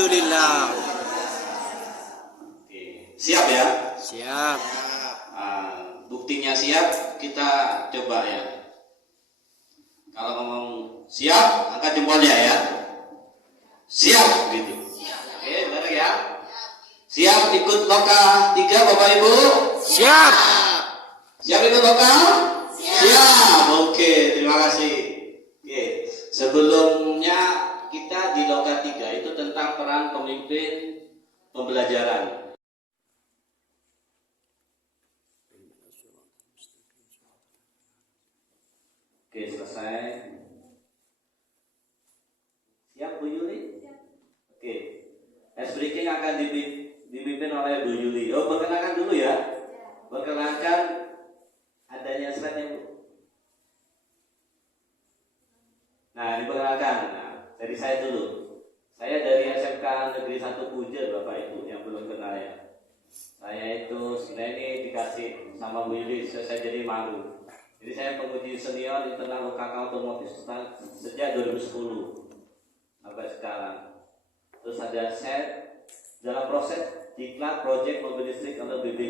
Alhamdulillah. Oke. Siap ya? Siap. Buktinya siap, kita coba ya. Kalau ngomong siap, angkat jempolnya ya. Siap gitu. Oke, benar ya? Siap ikut loka 3 Bapak Ibu? Siap. Siap ikut loka? Siap. Oke, terima kasih. Oke, sebelumnya kita di loka 3 itu tentang peran pemimpin pembelajaran. Oke, selesai. Siap Bu Yuli? Oke. Ice breaking akan dipimpin oleh Bu Yuli. Oh, perkenalkan dulu ya. Perkenalkan adanya slide-nya Bu. Nah, diperkenalkan. Nah, dari saya dulu. Saya dari SMK Negeri 1 Pujer, Bapak Ibu yang belum kenal ya. Saya itu sebenarnya ini dikasih sama Bu Yuli, saya jadi malu. Jadi saya penguji senior internal UKK otomotif sejak 2010 sampai sekarang. Terus ada saya dalam proses diklat proyek mobil listrik atau BP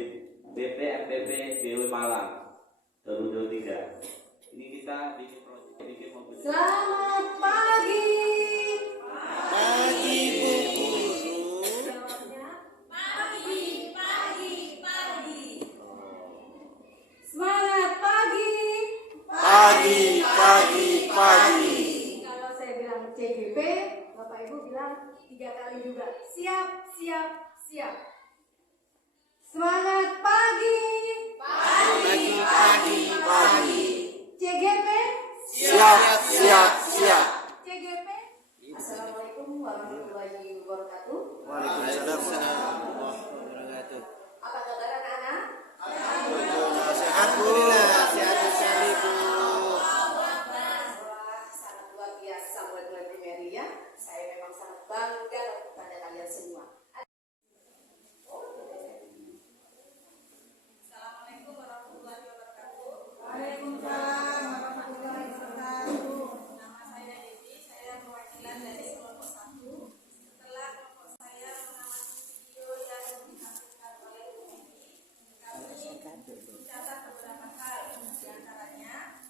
MPP BW Malang 2023. Ini kita bikin proyek mobil listrik. Selamat pagi. Pagi Bu Guru. Semangat pagi. Pagi, pagi, pagi. Kalau saya bilang CGP, Bapak Ibu bilang 3 kali juga. Siap, siap, siap. Semangat pagi. Pagi, pagi, pagi. CGP. Siap, siap, siap. CGP. Assalamualaikum warahmatullahi wabarakatuh. Waalaikumsalam warahmatullahi wabarakatuh. Apa kabar anak-anak? Sehat Bu. Sehat sekali Bu. Wah, sangat luar biasa buat Mary ya. Saya memang sangat bangga kepada kalian semua. Assalamualaikum warahmatullahi wabarakatuh. Waalaikumsalam warahmatullahi wabarakatuh. Nama saya Devi, saya perwakilan dari kelompok 1. Setelah kelompok saya mengamati video yang dihasilkan oleh Devi, kami mencatat beberapa hal. Di antaranya,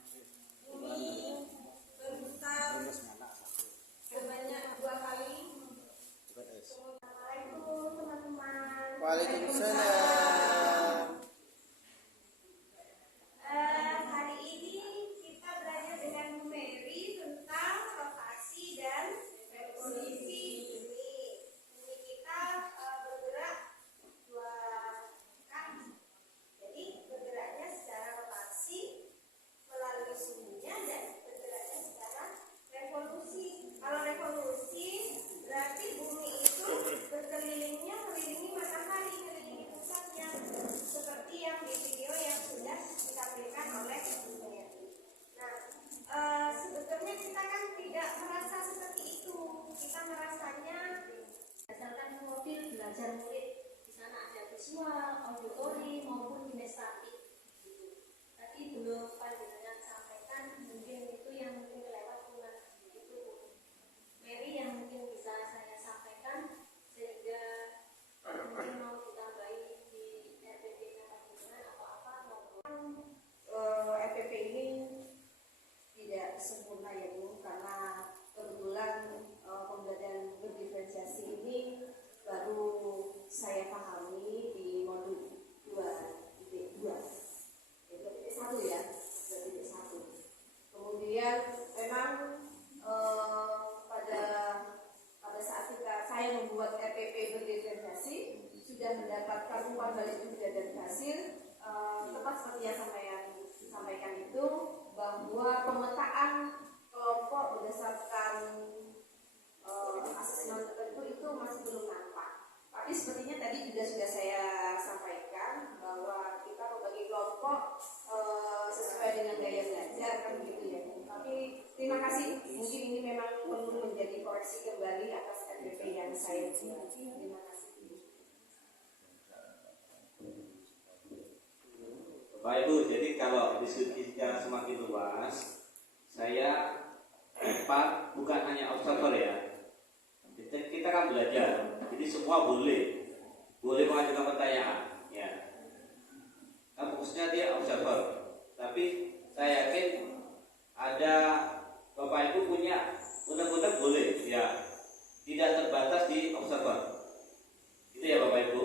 bumi berputar sebanyak 2 kali. Assalamualaikum teman-teman. Waalaikumsalam. Hari ini kita belajar dengan Bu Mary tentang rotasi dan revolusi bumi. Bumi kita bergerak 2 kali. Jadi bergeraknya secara rotasi melalui suhunya dan bergeraknya secara revolusi. Kalau revolusi berarti bumi itu berkelilingnya mengelilingi matahari, mengelilingi pusatnya, seperti yang di video yang sudah ditampilkan oleh Bu Mary. Nah, sebetulnya kita kan tidak merasa seperti itu. Kita merasanya berdasarkan profil belajar murid. Di sana ada visual, auditori maupun kinestetik. Tadi belum panjenengan sampaikan, mungkin itu yang mungkin kelewat bulan itu Mary yang mungkin bisa saya sampaikan sehingga mungkin mau ditambahi di RPP-nya panjenengan atau apa maupun RPP ini tidak sempurna ya Bu, karena kebetulan pembelajaran berdiferensiasi ini baru saya pahami di modul 2.2. Itu titik 1 ya, 2.1. Kemudian memang pada saat saya membuat RPP berdiferensiasi sudah mendapatkan umpan balik juga dari hasil tepat seperti yang sampaikan itu, bahwa pemetaan kelompok berdasarkan asesmen tertentu itu masih belum nampak. Tapi sepertinya tadi juga sudah saya sampaikan bahwa kita membagi kelompok sesuai dengan gaya belajar kan gitu ya. Tapi terima kasih, mungkin ini memang perlu menjadi koreksi kembali atas RPP yang saya buat. Terima kasih. Bapak Ibu, jadi kalau diskusinya semakin luas, saya bukan hanya observer ya. Kita kan belajar. semua boleh mengajukan pertanyaan, ya. Kan fokusnya dia observer. Tapi saya yakin ada Bapak Ibu punya undang-undang boleh, ya. Tidak terbatas di observer. Itu ya Bapak Ibu.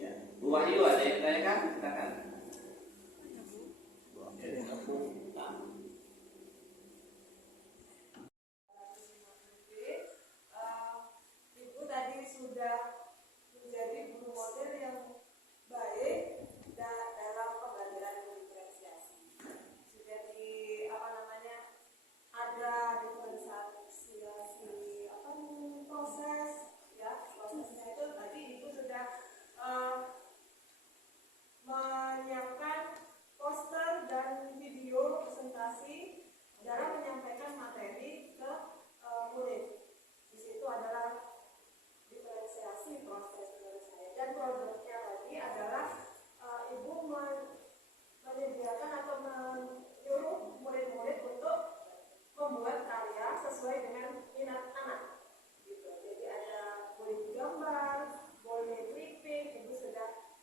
Ya. Bu Wahyu ada yang tanyakan? Silakan. Ibu tadi sudah menjadi guru model yang baik dalam pembelajaran diferensiasi. Sudah ada diferensiasi proses, ya prosesnya itu tadi Ibu sudah menyiapkan poster dan video presentasi dalam menyampaikan materi ke murid. Di situ adalah diferensiasi proses menurut saya, dan produknya tadi adalah Ibu menyediakan atau menyuruh murid-murid untuk membuat karya sesuai dengan minat anak. Gitu. Jadi ada boleh gambar, boleh clipping, Ibu sudah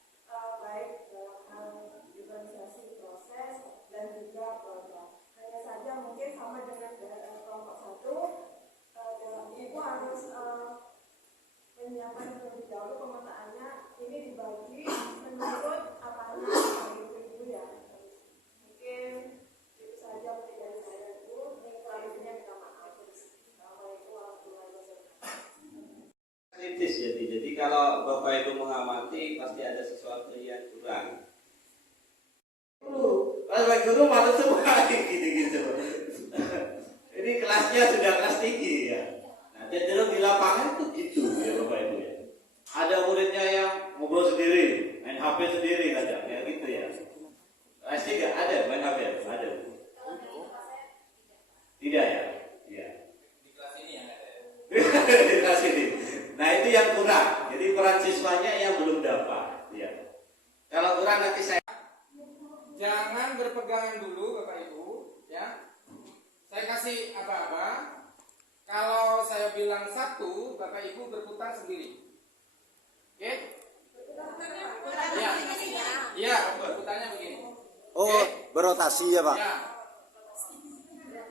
baik dalam hal diferensiasi proses dan juga program. Hanya saja mungkin sama dengan kelompok 1, Ibu harus menyiapkan terlebih dahulu pemetaannya. Ini dibagi menurut apa namanya Ibu ya. Mungkin itu saja mungkin dari saya Ibu. Yang selanjutnya minta maaf. Assalamualaikum warahmatullahi wabarakatuh. Kritis jadi kalau Bapak Ibu mengamati pasti ada sesuatu yang kurang. Bapak guru malu semua gitu. Ini kelasnya sudah kelas tinggi ya. Nah, cenderung di lapangan tuh gitu ya Bapak Ibu ya. Ada muridnya yang ngobrol sendiri, main HP sendiri kadang ya gitu ya. Kelas 3 ada main HP, ada. Tidak ya? Iya. Di kelas ini yang ada. Di kelas ini. Nah itu yang kurang. Jadi peran siswanya yang belum dapat. Ya. Kalau kurang nanti saya. Jangan berpegangan dulu Bapak Ibu, ya. Saya kasih aba-aba. Kalau saya bilang 1, Bapak Ibu berputar sendiri. Oke? Iya. Iya, berputarnya begini. Oh, berotasi ya Pak? Ya.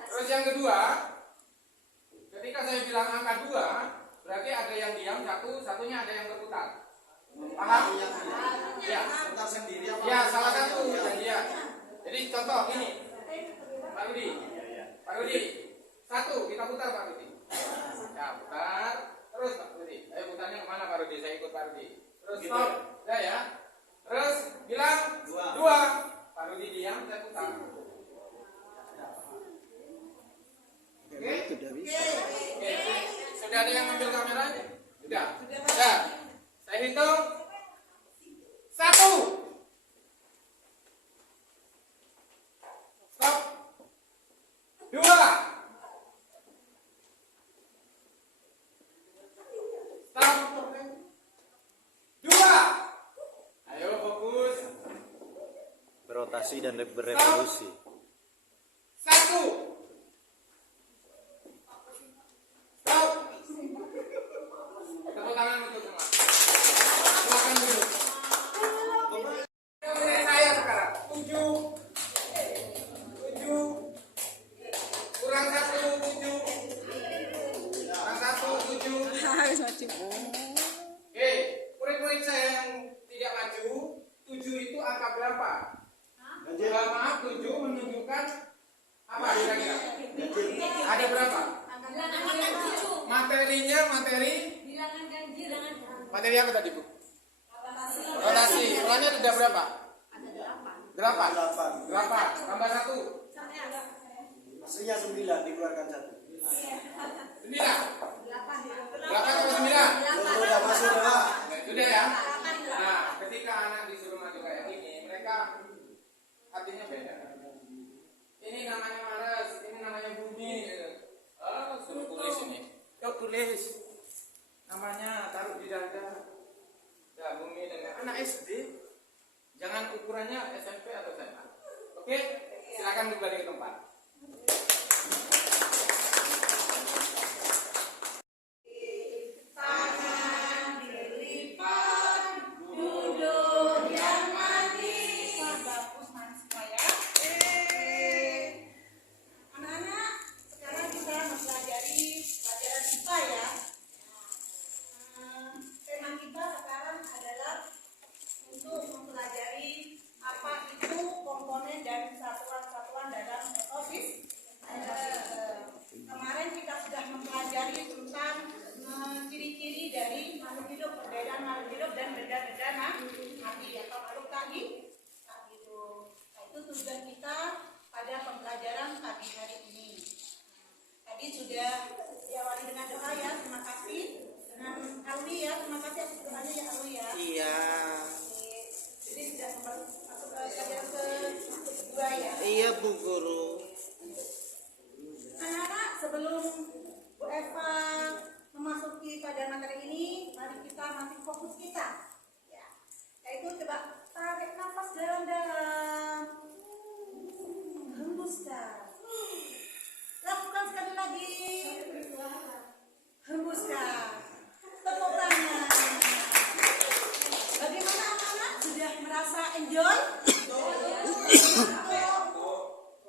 Terus yang kedua, ketika saya bilang angka 2, berarti ada yang diam satunya ada yang berputar. Paham? Ya. Berputar sendiri apa? Ya, salah satu ya. Jadi contoh ini, Pak Rudi. Pak Rudi, 1 kita putar Pak Rudi. Ya, putar. Terus Pak Rudi. Ayo putarnya kemana Pak Rudi? Saya ikut Pak Rudi. Terus stop. Ya. Terus bilang 2. Pak Rudi diam, saya putar. Oke? Oke. Sudah ada yang ambil kamera? Sudah. Saya hitung 1. Stop. 2. Stop. 2. Ayo fokus. Berotasi dan berevolusi. 1. Stop. Tepuk tangan untuk semua. Silakan duduk. Saya sekarang 7 kurang 1 7 kurang 1 7. Oke, murid-murid saya yang tidak maju, 7 itu angka berapa? Maaf, 7 menunjukkan apa kira-kira? Ada berapa? Materinya materi apa tadi Bu? Rotasi. Ulannya ada berapa? 8. Tambah 1. Aslinya 9 dikeluarkan 1. 9. 8 atau 9? Sudah masuk Pak. Sudah ya. Nah, ketika anak disuruh maju kayak ini, mereka hatinya beda. Ini namanya Mares, ini namanya Bumi. Suruh tulis ini. Yuk tulis. Namanya taruh di dada. Ya, Bumi dengan anak SD. Jangan ukurannya SMP atau SMA. Oke? Silakan kembali ke tempat. Tangan Arwi ya, terima kasih atas doanya ya Arwi ya. Iya. Jadi sudah masuk ke pelajaran kedua ya. Iya Bu Guru. Anak-anak, sebelum Bu Eva memasuki pada materi ini, mari kita masih fokus kita. Ya, yaitu coba tarik nafas dalam-dalam, hembuskan. Lakukan sekali lagi, hembuskan. Tepuk tangan. Bagaimana anak-anak, sudah merasa enjoy?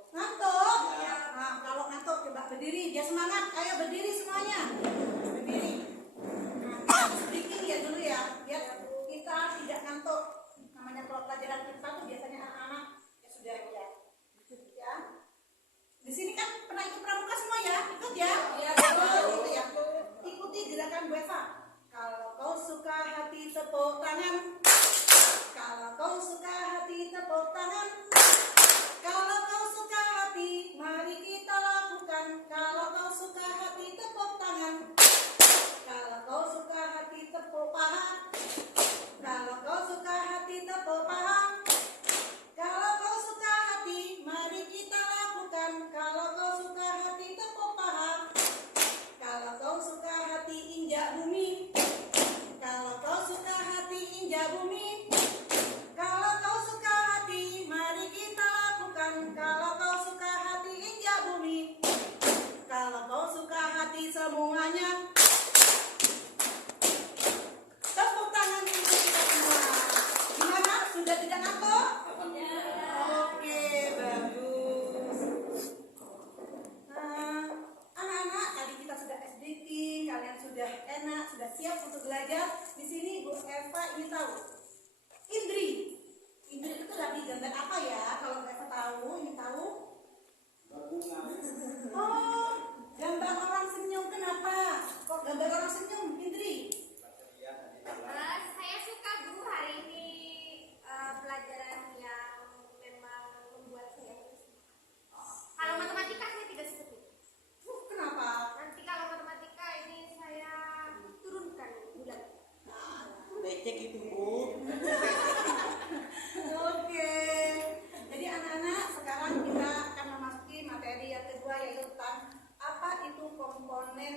Ngantuk? Nah, kalau ngantuk coba berdiri, biar semangat. Ayo berdiri semuanya. Berdiri. Nah, sedikit ya dulu ya, biar kita tidak ngantuk. Namanya kalau pelajaran kita tuh biasanya anak-anak ya sudah ya. Ya. Di sini kan pernah ikut pramuka semua ya? Ikut ya? Iya. Gitu ya. Ikuti gerakan Bu Eva. Kalau kau suka hati tepuk tangan. Kalau kau suka hati tepuk tangan. Kalau kau suka hati, mari kita lakukan. Kalau kau suka hati, tepuk tangan. Kalau kau suka hati, tepuk paha. Kalau kau suka hati, tepuk paha. Kalau kau suka hati, mari kita lakukan. Kalau kau suka hati, tepuk paha. Kalau kau suka hati, injak bumi. Kalau kau suka hati, injak bumi. Kalau kau suka hati, mari kita lakukan. Kalau kau suka hati, injak bumi. Kalau kau suka hati semuanya. Tepuk tangan untuk kita semua. Gimana? Sudah tidak ngantuk? Oke, bagus. Anak-anak, tadi kita sudah SDT, kalian sudah enak, sudah siap untuk belajar. Di sini Bu Eva ingin tahu. Indri itu lagi gambar apa ya? Kalau mereka tahu, ingin tahu? Oh, gambar orang senyum. Kenapa? Kok gambar orang senyum, Indri? Saya suka guru hari ini pelajaran yang memang membuat saya tersemangat. Kalau matematika saya tidak seperti itu. Kenapa? Nanti kalau matematika ini saya turunkan bulan. Becek itu Bu. Oke. Jadi anak-anak, sekarang kita akan memasuki materi yang kedua, yaitu tentang apa itu komponen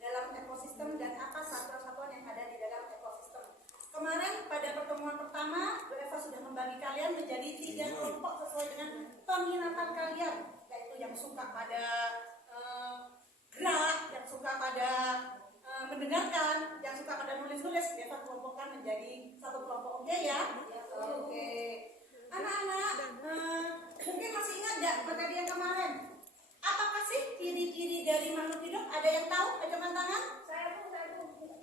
dalam ekosistem dan apa satuan-satuan yang ada di dalam ekosistem. Kemarin pada pertemuan pertama, Bu Eva sudah membagi kalian menjadi 3 kelompok sesuai dengan peminatan kalian, yaitu yang suka pada gerak, yang suka pada mendengarkan, yang suka pada nulis-nulis. Bu Eva kelompokkan menjadi satu kelompok. Oke ya? Oke. Anak-anak, mungkin masih ingat nggak materi yang kemarin? Apakah sih ciri-ciri dari makhluk hidup? Ada yang tahu? Ajukan tangan. Saya tuh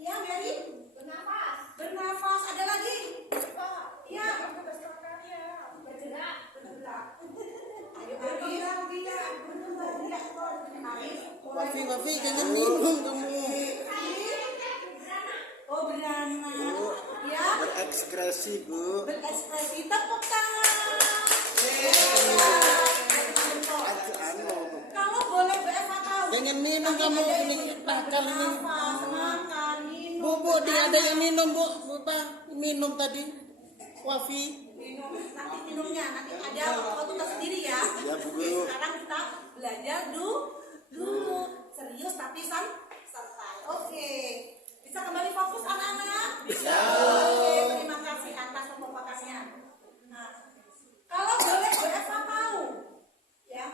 Iya, Mary. bernafas, Bernafas. Ada lagi? Iya. bergerak, Ayo, Wafi jangan minum kamu. Oh, beranak. Ya. Berekspresi Bu. Berekspresi. Tepuk tangan. Kalau boleh Bu Eva tahu. Jangan minum kamu ini nakal ini. Nafas, makan, minum. Bu, dia ada yang minum Bu. Minum tadi. Wafi. Minum. Nanti minumnya nanti ada waktu tersendiri ya. Ya, Bu Guru. Jadi sekarang kita belajar dulu. Serius tapi santai. Oke. Bisa kembali fokus anak-anak? Bisa. Oke, terima kasih atas pemaparannya. Nah, kalau boleh Bu Eva tahu, ya.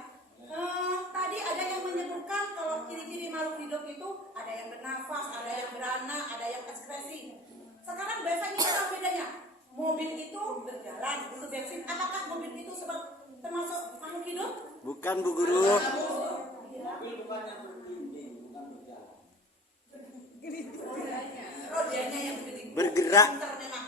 Tadi ada yang menyebutkan kalau ciri-ciri makhluk hidup itu ada yang bernafas, ada yang beranak, ada yang ekspresi. Sekarang Bu Eva ingin tahu bedanya. Mobil itu berjalan, butuh bensin. Apakah mobil itu termasuk makhluk hidup? Bukan Bu Guru. Rodanya yang begini. Bergerak. Pintar memang.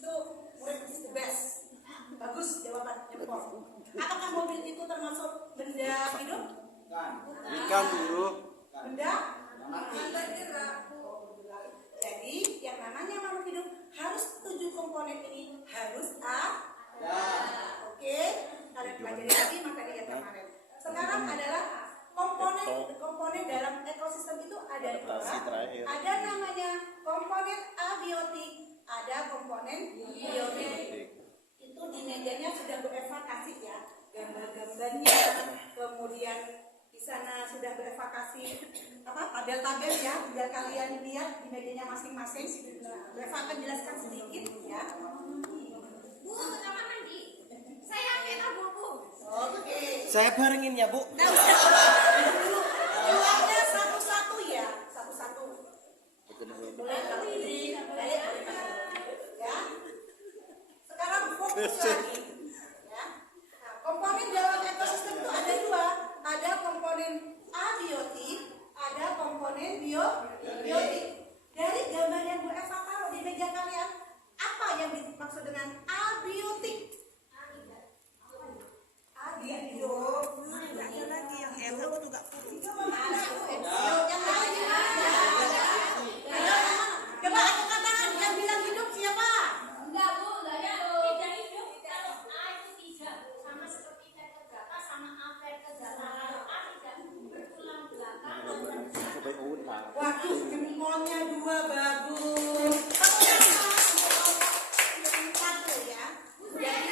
Tuh, murid is the best. Bagus jawaban jempol. Apakah mobil itu termasuk benda hidup? Bukan Bu Guru. Benda bergerak. Jadi yang namanya makhluk hidup harus 7 komponen ini harus ada. Oke, kalian pelajari lagi materi yang kemarin. Sekarang adalah komponen dalam ekosistem itu ada ada dua. Ada namanya komponen abiotik, ada komponen biotik. Itu di mejanya sudah Bu Eva kasih ya gambar-gambarnya, kemudian di sana sudah Bu Eva kasih tabel-tabel ya, biar kalian lihat di mejanya masing-masing. Bu Eva akan jelaskan sedikit ya. Bu, kamar mandi. Saya ambil tabulku. Oke. Saya barengin ya, Bu. Keluarnya satu-satu ya, satu-satu. Mulai kalau ini balik ya. Sekarang fokus lagi. Ya. Nah, komponen dalam ekosistem itu ada dua, ada komponen abiotik, ada komponen biotik. Dari gambar yang Bu Eva taruh di meja kalian, apa yang dimaksud dengan abiotik? Coba angkat tangan yang bilang hidup siapa? Enggak, Bu, enggak ada. Tidak hidup. Kalau A itu tidak sama seperti ver keberapa sama A ver keberapa. Kalau A tidak bertulang belakang. Waduh, jempolnya dua bagus. Satu ya. Jadi,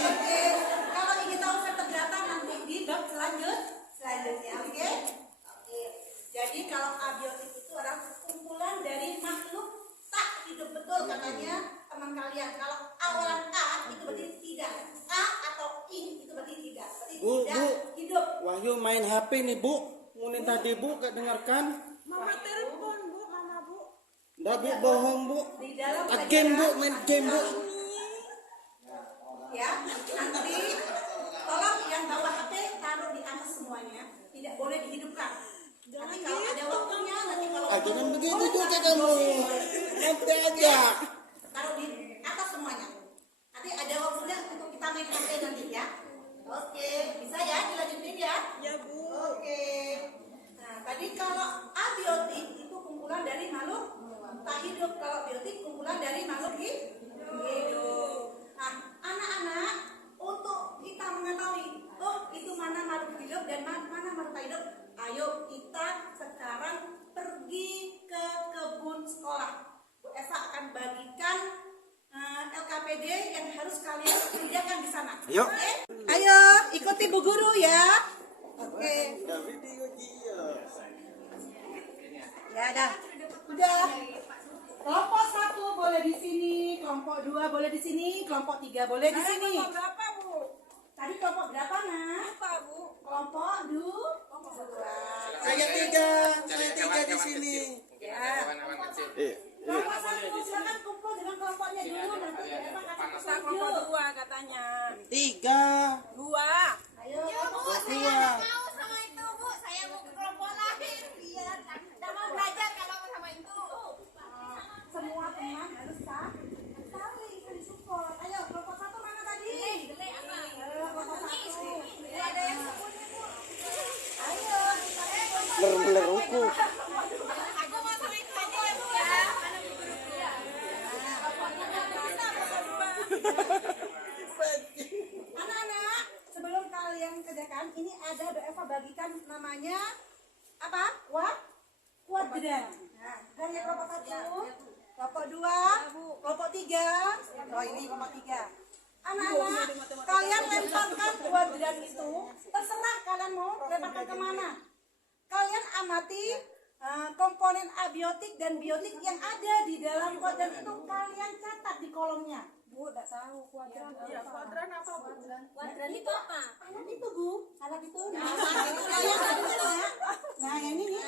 oke. Kalau ingin tahu vertebrata nanti di bab selanjutnya, oke? Oke. Jadi kalau abiotik itu adalah kumpulan dari makhluk tak hidup, betul katanya teman kalian. Kalau awalan A itu berarti tidak. A atau I itu berarti tidak. Berarti Bu, tidak Bu. hidup. Wahyu main HP nih, Bu. Ngunin tadi, Bu, gak dengarkan? Mama telepon, Bu, Mama, Bu. Nggak, Bu, bohong, Bu. Di dalam Game, Bu, main game, Bu. ya, nanti tolong yang bawa HP taruh di atas semuanya, tidak boleh dihidupkan. Nanti kalau ada waktunya, nanti kalau Jangan begitu juga kamu. Nanti aja. taruh di atas semuanya. Nanti ada waktunya untuk kita main HP nanti ya. Oke, bisa ya dilanjutin ya? Ya, Bu. Oke. Nah, tadi kalau abiotik itu kumpulan dari makhluk tak hidup, kalau biotik kumpulan dari makhluk hidup. Nah, anak-anak, untuk kita mengetahui, oh itu mana makhluk hidup dan mana makhluk tak hidup, ayo kita sekarang pergi ke kebun sekolah. Bu Eva akan bagikan LKPD yang harus kalian kerjakan di sana. Ayo. Oke? Ayo, ikuti Bu Guru ya. Oke. Ya, udah. Kelompok 1 boleh di sini, kelompok 2 boleh di sini, kelompok 3 boleh di sini. Kelompok berapa, Bu? Tadi kelompok berapa, Nak? Lupa, Bu. Kelompok 2. Saya tiga di sini. Ya. Hewan-hewan kecil. Kelompok 1 silakan kumpul dengan kelompoknya dulu, nanti Eva kasih Kelompok petunjuk. 2 katanya. 3. 2. Ayo, Ya, Bu, kelompok saya nggak mau sama itu, Bu. Saya mau ke kelompok lain. Biar nggak mau belajar kalau sama itu. semua teman harus saling support. Ayo, kelompok 1 mana tadi? Ayo, kelompok 1. Ada yang sembunyi, Bu. Ayo, Bener-bener ruku. Aku mau sama itu aja ya, Bu, ya. Mana Bu guruku? anak-anak, sebelum kalian kerjakan, ini ada Bu Eva bagikan namanya apa? Kuadran. Nah, dan yang kelompok 1, kelompok 2, kelompok 3. Oh, ini kelompok 3. Anak-anak, kalian lemparkan kuadran itu, terserah kalian mau lemparkan kemana. Kalian amati komponen abiotik dan biotik yang ada di dalam kuadran itu, kalian catat di kolomnya. Bu, enggak tahu kuadran. Ya, kuadran apa, Bu? Kuadran itu apa? Alat itu, Bu. Alat itu. Nah, yang ini nih.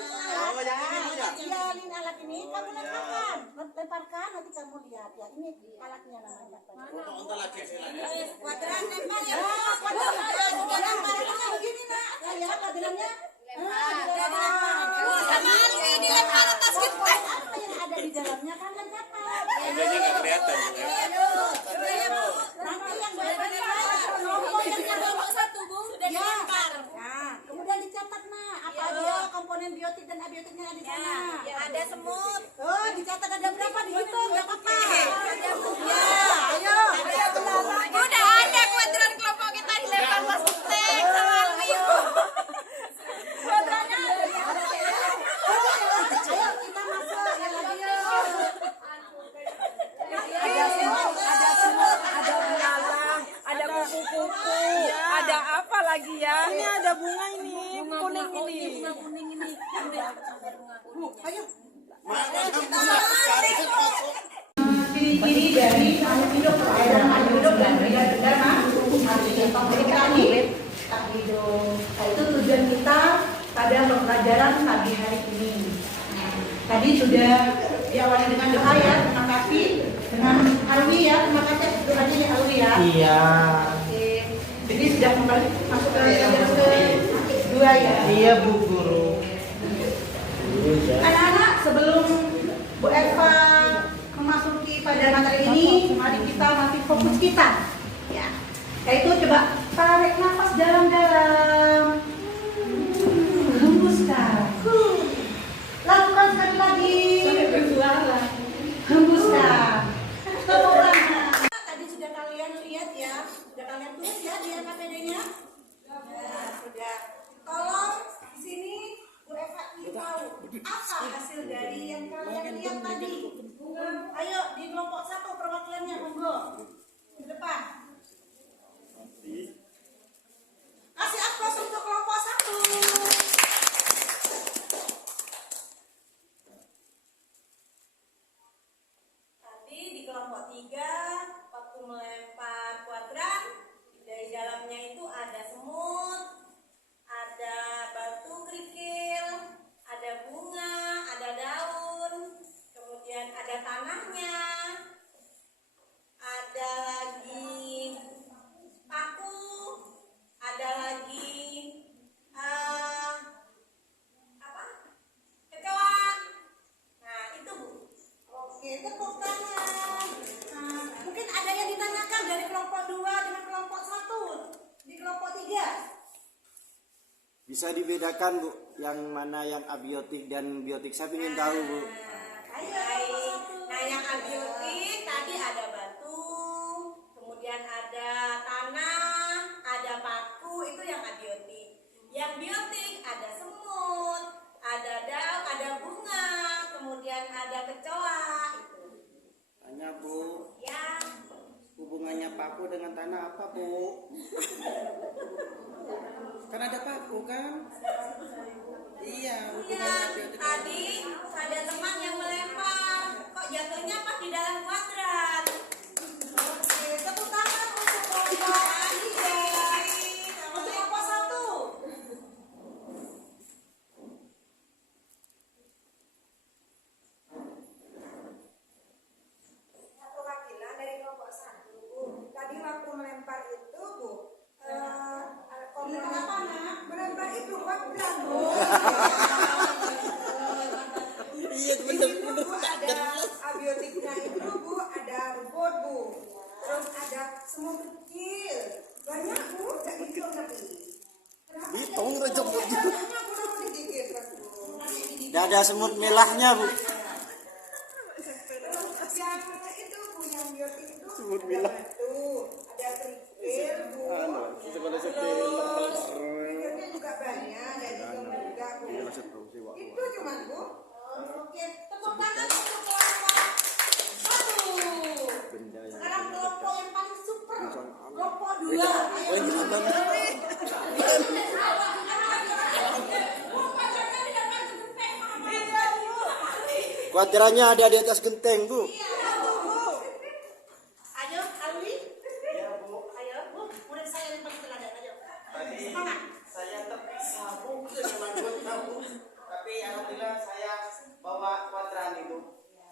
Iya, ini alat ini. Kamu lemparkan. Lemparkan, nanti kamu lihat ya. Ini alatnya namanya. Kuadran lempar ya. Ya, kuadran lemparnya begini, Nak. Ya, kuadrannya. Bu, sama Ali dilempar atas kita. Apa yang ada di dalamnya kalian catat. Enggaknya nggak kelihatan. Nanti yang benar-benar kelompok yang Kelompok 1, Bu, sudah ya. dilempar. Nah, kemudian dicatat, Nak. Apa aja komponen biotik dan abiotiknya ada di sana. Ada semut. Oh, dicatat ada berapa dihitung, enggak apa-apa. Ya, ayo. Udah ada kuadran kelompok kita dilempar plastik sama Alvio. Ciri-ciri dari hidup dalam hidup dan beda-beda harus dicontoh. Jadi kita mirip hidup. Nah, itu tujuan kita pada pembelajaran pagi hari ini. Tadi sudah diawali dengan doa ya, terima kasih dengan Alwi ya, terima kasih doanya ya Alwi ya. Iya. Oke. Jadi sudah kembali masuk ke pelajaran kedua ya. Iya Bu Guru. Anak-anak, sebelum Bu Eva memasuki pada materi ini, mari kita masih fokus kita, ya. Yaitu coba tarik nafas dalam-dalam, hembuskan, lakukan sekali lagi, hembuskan. Tepuk tangan. Tadi sudah kalian lihat ya, sudah kalian tulis ya di KPD-nya. Ya, sudah. Tolong di sini Bu Eva ingin tahu apa hasil dari yang kalian lihat tadi. Ayo di kelompok 1 perwakilannya monggo di depan. Kasih aplaus untuk kelompok 1. Tadi di kelompok 3 waktu melempar kuadran, dari dalamnya itu ada semut, ada batu kerikil, ada bunga, ada daun, kemudian ada tanahnya, ada lagi paku, ada lagi apa? Kecoa. Nah itu Bu. Oke, tepuk tangan. Nah, mungkin ada yang ditanyakan dari kelompok 2 dengan kelompok 1 di kelompok 3. Bisa dibedakan Bu, yang mana yang abiotik dan biotik? Saya ingin tahu Bu. Ayo, nah yang abiotik tadi ada batu, kemudian ada tanah, ada paku, itu yang abiotik. Yang biotik ada semut, ada daun, ada bunga, kemudian ada kecoa. Itu. Tanya Bu, Ya. hubungannya paku dengan tanah apa Bu? Kan ada paku kan? Iya, hubungannya biotik. Tadi ada teman yang melempar, kok jatuhnya pas di dalam kuadrat. Oke, tepuk tangan untuk kelompok 3. Untuk kelompok 1. Perwakilan dari kelompok 1 Bu. Tadi waktu melempar itu Bu, melempar apa nak? Melempar itu kuadrat Bu. Iya bener-bener ada abiotiknya itu Bu, ada rumput Bu, terus ada semut kecil, banyak Bu, tidak hitung tapi. Hitung rejek Bu. Banyak Bu, mau digigit Mas Bu. Tidak ada semut melahnya Bu. Yang itu Bu, yang biotik itu Semut ada milah. batu, ada kerikil Bu, terus kerikilnya juga banyak, jadi juga Bu. Itu cuma Bu. Oke, tepuk tangan untuk kelompok 1. Sekarang kelompok yang paling super, kelompok 2. Kuadrannya ada di atas genteng Bu. Ayo, Alwi. Iya Bu. Ayo Bu, murid saya yang paling teladan. Ayo. Semangat. Saya tersabung dengan Bu. Tapi alhamdulillah saya bawa kuadran itu.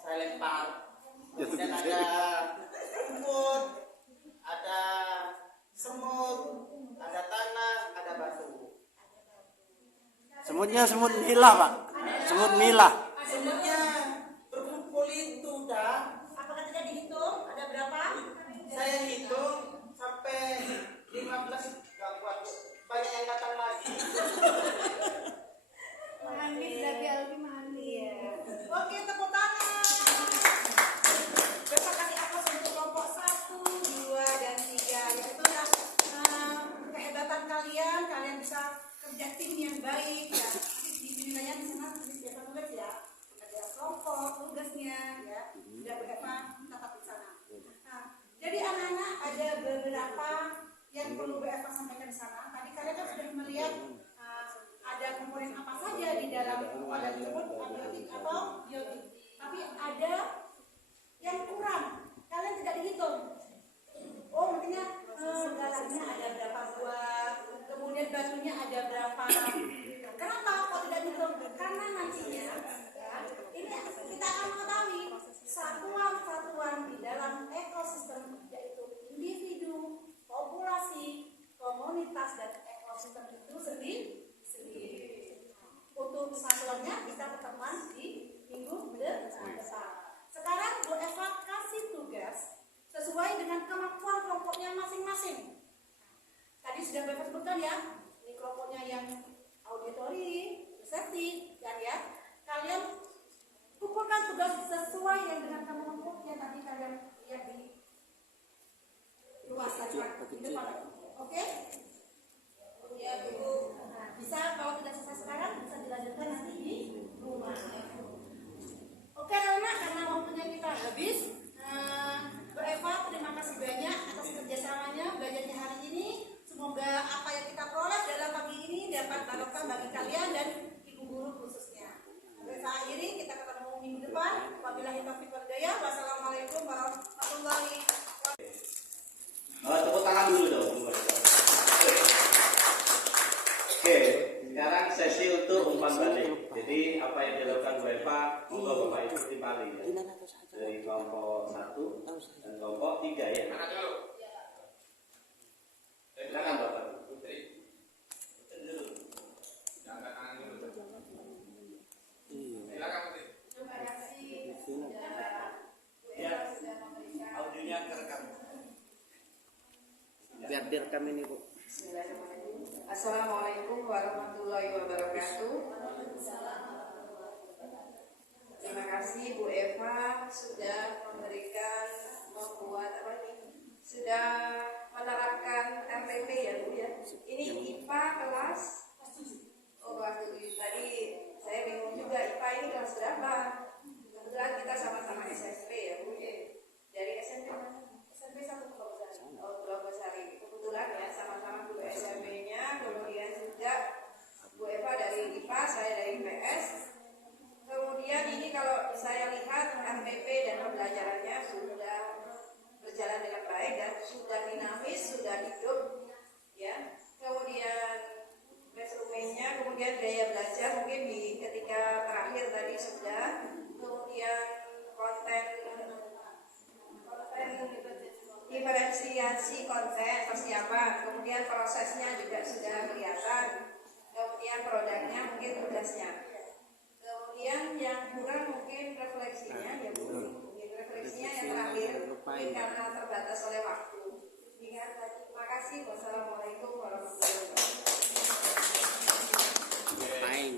Saya lempar. Kemudian ada rumput, ada semut, ada tanah, ada batu. Semutnya semut milah Pak. Semut milah. Semutnya berkumpul itu dah. Apakah tidak dihitung? Ada berapa? Saya hitung sampai 15 gak kuat. Banyak yang datang lagi. Manis dari Alwi manis. Oke, tepuk tangan. Terima kasih atas untuk kelompok 1, 2, dan 3. Yaitu kehebatan kalian bisa kerja tim yang baik ya. Nanti di videonya di sana biasa tulis ya. dengan kamu ngomong ya tadi kalian lihat di luas saja di depan. Oke? Ya dulu. Nah, bisa kalau tidak selesai sekarang bisa dilanjutkan nanti di rumah. Oke anak, karena waktunya kita habis. Bu Eva, terima kasih banyak atas kerjasamanya belajarnya hari ini. Semoga apa yang kita peroleh dalam pagi ini dapat barokah bagi kalian dan ibu guru khususnya. Bu Eva akhiri, kita ketemu minggu depan. Wabillahi taufiq wal hidayah. Wassalamualaikum warahmatullahi wabarakatuh. Tepuk tangan dulu dong. Oke, sekarang sesi untuk umpan balik. Jadi apa yang dilakukan Bu Eva, monggo Bapak Ibu timpali ya. Dari kelompok 1 dan kelompok 3 ya. Mana dulu? Silakan Bapak. Putri. Angkat tangan dulu. Silakan Putri. Terima kasih. Ya. Audionya terekam. Biar direkam ini Bu. Assalamualaikum warahmatullahi wabarakatuh. Terima kasih Bu Eva sudah sudah menerapkan RTP ya Bu ya. Ini IPA kelas oh kelas 7. Tadi saya bingung juga IPA ini kelas berapa. Kebetulan kita sama-sama SMP ya Bu. Dari SMP mana? SMP 1 Pulau Besari. Oh Pulau Besari. Kebetulan ya sama-sama guru SMP-nya. Kemudian juga Bu Eva dari IPA, saya dari IPS. Kemudian ini kalau saya lihat RTP dan pembelajarannya sudah berjalan dengan baik dan sudah dinamis, sudah hidup ya. Kemudian resume-nya, kemudian gaya belajar mungkin di ketika terakhir tadi sudah. Kemudian konten diferensiasi konten persiapan, kemudian prosesnya juga sudah kelihatan. Kemudian produknya mungkin tugasnya. Kemudian yang kurang mungkin refleksinya ya Bu. Mungkin refleksinya yang terakhir mungkin karena terbatas oleh waktu. Terima kasih. Wassalamualaikum warahmatullahi wabarakatuh.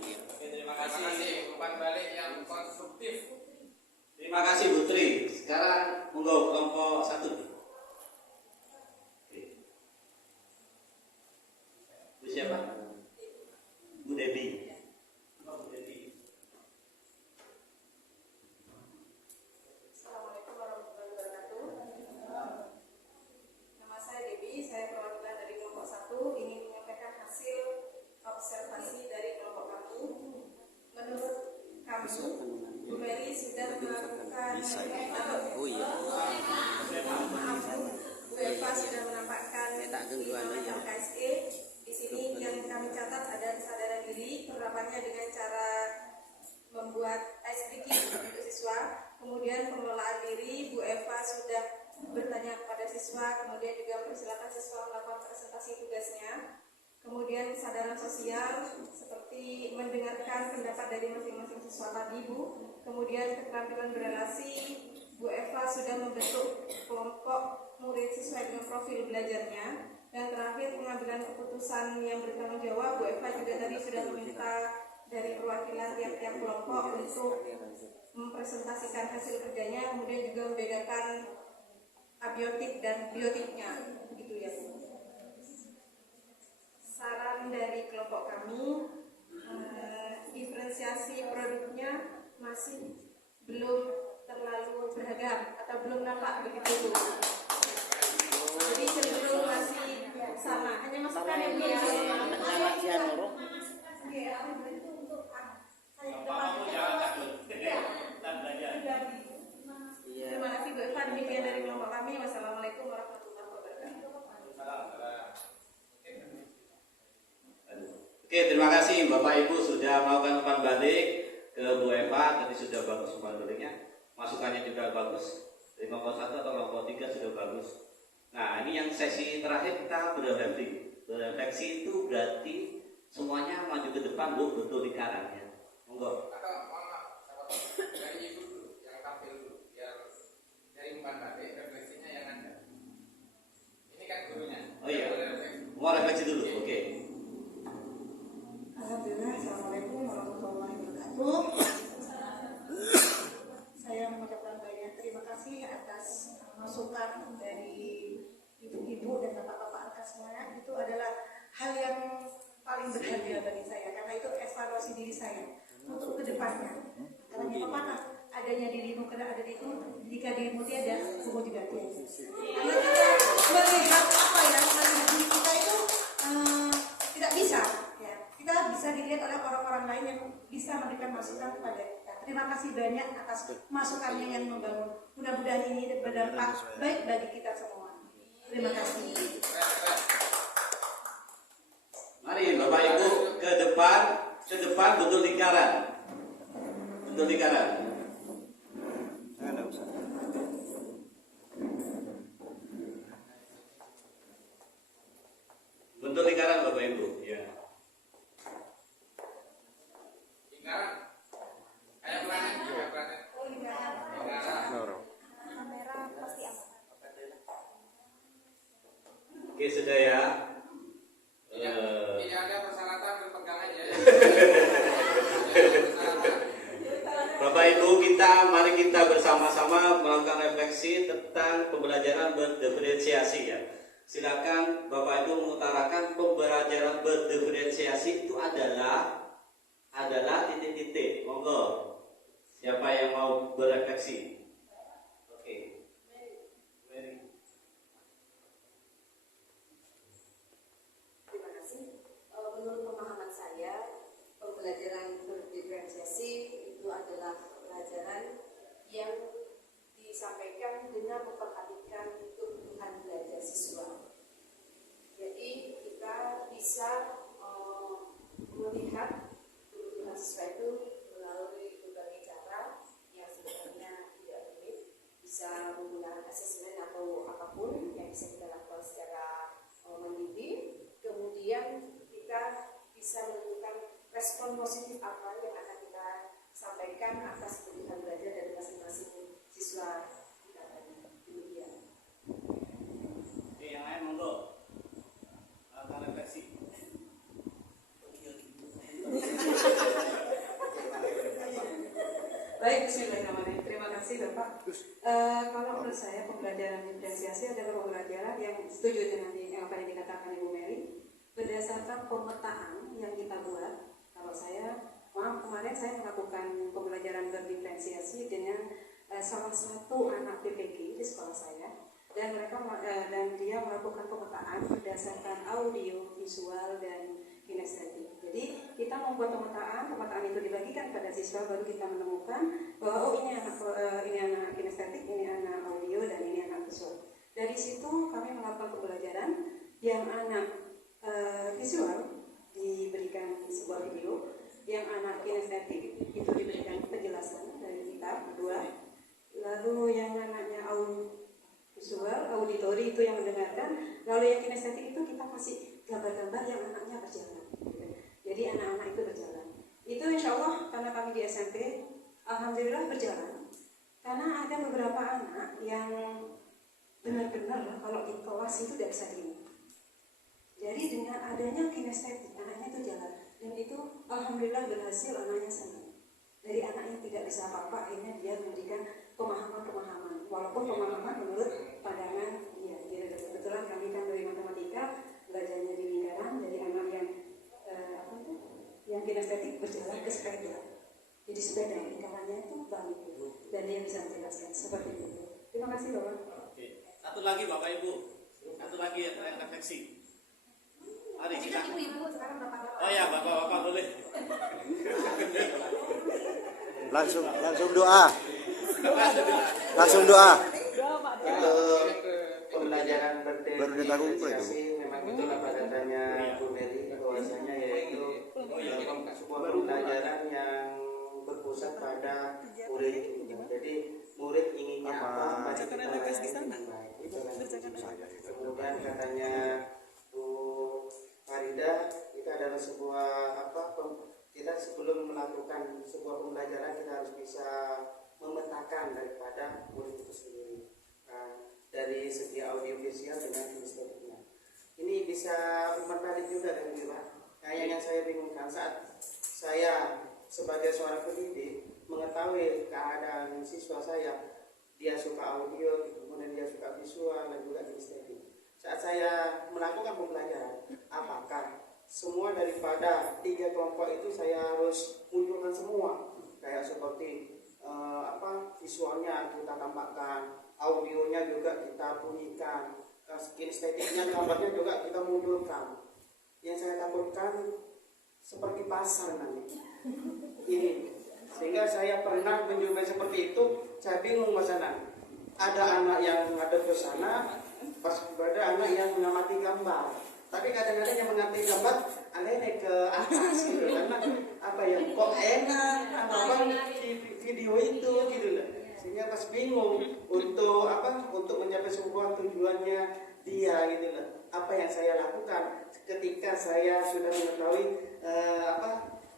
Oke, terima kasih. Umpan balik yang konstruktif. Terima kasih Putri. Sekarang monggo kelompok 1. Oke. Bu siapa? Bu Debbie. Bu Debbie. Assalamualaikum warahmatullahi wabarakatuh. Nama saya Debbie, saya perwakilan dari kelompok 1 ingin menyampaikan hasil observasi dari kelompok kami. Menurut kami, Bu Mary sudah melakukan Oh iya. Bu Eva sudah menampakkan lingkungan KSE. Di sini yang kami catat ada kesadaran diri, penerapannya dengan cara membuat ice breaking untuk siswa. Kemudian pengelolaan diri, Bu Eva sudah bertanya kepada siswa, kemudian juga mempersilakan siswa melakukan presentasi tugasnya. Kemudian kesadaran sosial seperti mendengarkan pendapat dari masing-masing siswa tadi Bu. Kemudian keterampilan berrelasi, Bu Eva sudah membentuk kelompok murid sesuai dengan profil belajarnya. Dan terakhir pengambilan keputusan yang bertanggung jawab, Bu Eva juga tadi sudah meminta dari perwakilan tiap-tiap kelompok untuk mempresentasikan hasil kerjanya, kemudian juga membedakan abiotik dan biotiknya, begitu ya Bu. Saran dari kelompok kami, diferensiasi produknya masih belum terlalu beragam atau belum nampak begitu Bu. Jadi cenderung masih sama, hanya masukan yang biasa. Terima kasih Bu Eva, demikian dari kelompok kami. Wassalamualaikum warahmatullahi wabarakatuh. Oke, terima kasih Bapak Ibu sudah melakukan umpan balik ke Bu Eva. Tadi sudah bagus umpan baliknya, masukannya juga bagus. Dari kelompok 1 atau kelompok 3 sudah bagus. Nah, ini yang sesi terakhir kita berefleksi. Berefleksi itu berarti semuanya maju ke depan Bu, betul di kanan ya. Monggo. Atau mohon maaf, saya potong. Dari ibu dulu, yang tampil dulu, biar dari umpan balik refleksinya yang ada. Ini kan gurunya. Oh iya. Boleh refleksi. Mau refleksi dulu. Oke. Alhamdulillah, Assalamualaikum warahmatullahi wabarakatuh. Saya mengucapkan banyak masukan dari ibu-ibu dan bapak-bapak angkat semuanya itu adalah hal yang paling berharga bagi saya karena itu evaluasi diri saya untuk kedepannya. Karena pepatah adanya dirimu karena ada dirimu, jika dirimu tiada, semua juga tiada. Karena kita melihat apa ya, melihat diri kita itu tidak bisa. Ya. Kita bisa dilihat oleh orang-orang lain yang bisa memberikan masukan kepada kita. Terima kasih banyak atas masukannya yang membangun. Mudah-mudahan ini berdampak baik bagi kita semua. Terima kasih. Mari Bapak Ibu ke depan bentuk lingkaran. Bentuk lingkaran. Enggak usah. Bentuk lingkaran Bapak Ibu, ya. Lingkaran. Kayak planet, kayak planet. Lingkaran. Kamera pasti aman. Oke sudah ya. Tidak ada persyaratan berpegang aja ya. Bapak Ibu mari kita bersama-sama melakukan refleksi tentang pembelajaran berdiferensiasi ya. Silakan Bapak Ibu mengutarakan pembelajaran berdiferensiasi itu adalah titik-titik. Monggo. Siapa yang mau berefleksi? Oke. Mary. Terima kasih. Menurut pemahaman saya, pembelajaran berdiferensiasi itu adalah pembelajaran yang disampaikan dengan memperhatikan kebutuhan belajar siswa. Jadi kita bisa melihat kebutuhan siswa itu melalui berbagai cara yang sebenarnya tidak rumit, bisa menggunakan asesmen atau apapun yang bisa kita lakukan secara mandiri. Kemudian kita bisa menentukan respon positif apa yang akan kita sampaikan atas kebutuhan belajar dari masing-masing siswa kita tadi. Demikian. Oke, yang lain monggo. Melakukan refleksi. Baik, bismillahirrahmanirrahim. Terima kasih Bapak. Kalau menurut saya pembelajaran diferensiasi adalah pembelajaran yang setuju dengan apa yang dikatakan Ibu Mary berdasarkan pemetaan yang kita buat. Kalau kemarin saya melakukan pembelajaran berdiferensiasi dengan salah satu anak PPG di sekolah saya dan dia melakukan pemetaan berdasarkan audio, visual dan kinestetik. Jadi kita membuat pemetaan itu dibagikan pada siswa baru kita menemukan bahwa ini anak kinestetik, ini anak audio dan ini anak visual. Dari situ kami melakukan pembelajaran yang anak visual diberikan sebuah video, yang anak kinestetik itu diberikan penjelasan dari kita berdua, lalu yang anaknya visual, auditori itu yang mendengarkan, lalu yang kinestetik itu kita kasih gambar-gambar yang anaknya berjalan. Jadi anak-anak itu berjalan. Itu insya Allah karena kami di SMP, alhamdulillah berjalan. Karena ada beberapa anak yang benar-benar kalau di kelas itu tidak bisa diem. Jadi dengan adanya kinestetik, anaknya itu jalan. Dan itu alhamdulillah berhasil, anaknya senang. Dari anak yang tidak bisa apa-apa, akhirnya dia memberikan pemahaman-pemahaman. Walaupun pemahaman menurut pandangan dia. Jadi kebetulan kami kan dari matematika, belajarnya di lingkaran, dari anak yang kinestetik berjalan ke sepeda. Jadi sepeda lingkarannya itu balik. Dan dia bisa menjelaskan seperti itu. Terima kasih Bapak. Oke. Satu lagi Bapak Ibu. Satu lagi yang refleksi. Mari kita. Ibu-ibu sekarang bapak-bapak. Oh ya, bapak-bapak boleh. Langsung doa. Langsung doa. Pembelajaran Baru ditanggung berdiferensiasi memang itulah pada katanya Bu Mary bahwasanya yaitu sebuah pembelajaran yang berpusat pada murid. Jadi murid inginnya apa, baca kita dengan baik. Itu kan. Kemudian katanya Bu Farida, itu adalah sebuah kita sebelum melakukan sebuah pembelajaran kita harus bisa memetakan daripada murid itu sendiri. Dari segi audiovisual dengan kinestetiknya. Ini bisa menarik juga kan Pak? Kayak yang saya bingungkan saat saya sebagai seorang pendidik mengetahui keadaan siswa saya dia suka audio, kemudian dia suka visual dan juga kinestetik. Saat saya melakukan pembelajaran, apakah semua daripada 3 kelompok itu saya harus munculkan semua, kayak seperti visualnya kita tambahkan, audionya juga kita bunyikan, kinestetiknya gambarnya juga kita munculkan. Yang saya takutkan seperti pasar nanti ini, sehingga saya pernah mencoba seperti itu. Saya bingung ke sana, ada anak yang menghadap ke sana, pas ada anak yang mengamati gambar, tapi kadang-kadang yang mengamati gambar aneh ke atas gitu, karena apa ya, kok enak apa di video itu gitu lah, sehingga pas bingung untuk mencapai sebuah tujuannya dia gitu lah. Apa yang saya lakukan ketika saya sudah mengetahui